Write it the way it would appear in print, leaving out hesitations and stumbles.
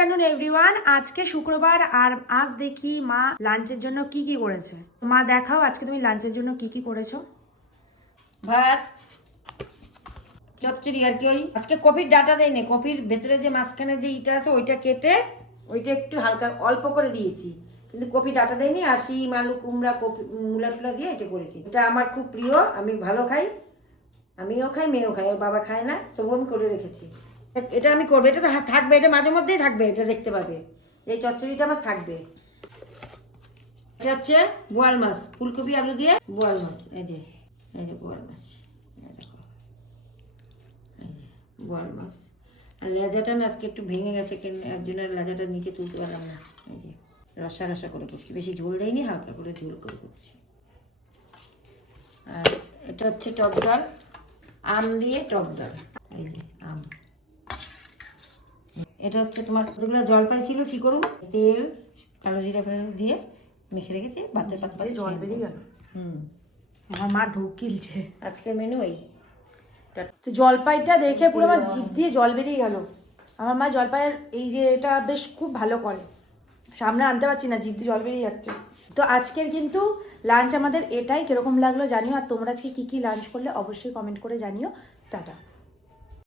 Afternoon everyone. আজকে শুক্রবার আর আজ দেখি মা লাঞ্চের জন্য কি কি করেছে। মা দেখাও আজকে তুমি লাঞ্চের জন্য কি কি করেছো। ভাত, চচ্চড়ি আর কি। ওই আজকে কপির ডাটা দেয়নি, কপির ভেতরে যে মাঝখানে যে ইটা আছে ওইটা কেটে ওইটা একটু হালকা অল্প করে দিয়েছি, কিন্তু কপি ডাটা দেয়নি। আর শিম আলু কুমড়া কপি মূলা টুলা দিয়ে এটা করেছি। এটা আমার খুব প্রিয়, আমি ভালো খাই, আমিও খাই, মেয়েও খাই, ওর বাবা খায় না, তবুও আমি করে রেখেছি। এটা আমি করবো, এটা তো থাকবে, এটা মাঝে মধ্যেই থাকবে, এটা দেখতে পাবে। এই চচ্চড়িটা আমার থাকবে। এটা হচ্ছে বোয়াল মাছ, ফুলকপি আলু দিয়ে বোয়াল মাছ। এই যে বোয়াল মাছ, বোয়াল মাছ। আর লেজাটা না আজকে একটু ভেঙে গেছে, এর জন্য লেজাটা নিচে তুলতে পারলাম না। এই যে রসা রসা করে করছি, বেশি ঝোল দেয়নি, হালকা করে ঝোল করে করছি। আর এটা হচ্ছে টক ডাল, আম দিয়ে টক ডাল। এই যে আম। এটা হচ্ছে তোমার যেগুলো জলপাই ছিল, কি করুন, তেল কালো জিরা ফেলে দিয়ে মেখে রেখেছি, বাচ্চা পাতলা জল বেরিয়ে গেল। আমার মা ঢোক গিলছে। আজকের মেনু এই। তো জলপাইটা দেখে পুরো আমার জিভ দিয়ে জল বেরিয়ে গেল। আমার মা জলপাইয়ের এই যে এটা বেশ খুব ভালো করে, সামনে আনতে পারছি না, জিভ দিয়ে জল বেরিয়ে যাচ্ছে। তো আজকের কিন্তু লাঞ্চ আমাদের এটাই। কিরকম লাগলো জানিও, আর তোমরা আজকে কী কী লাঞ্চ করলে অবশ্যই কমেন্ট করে জানিও। টাটা।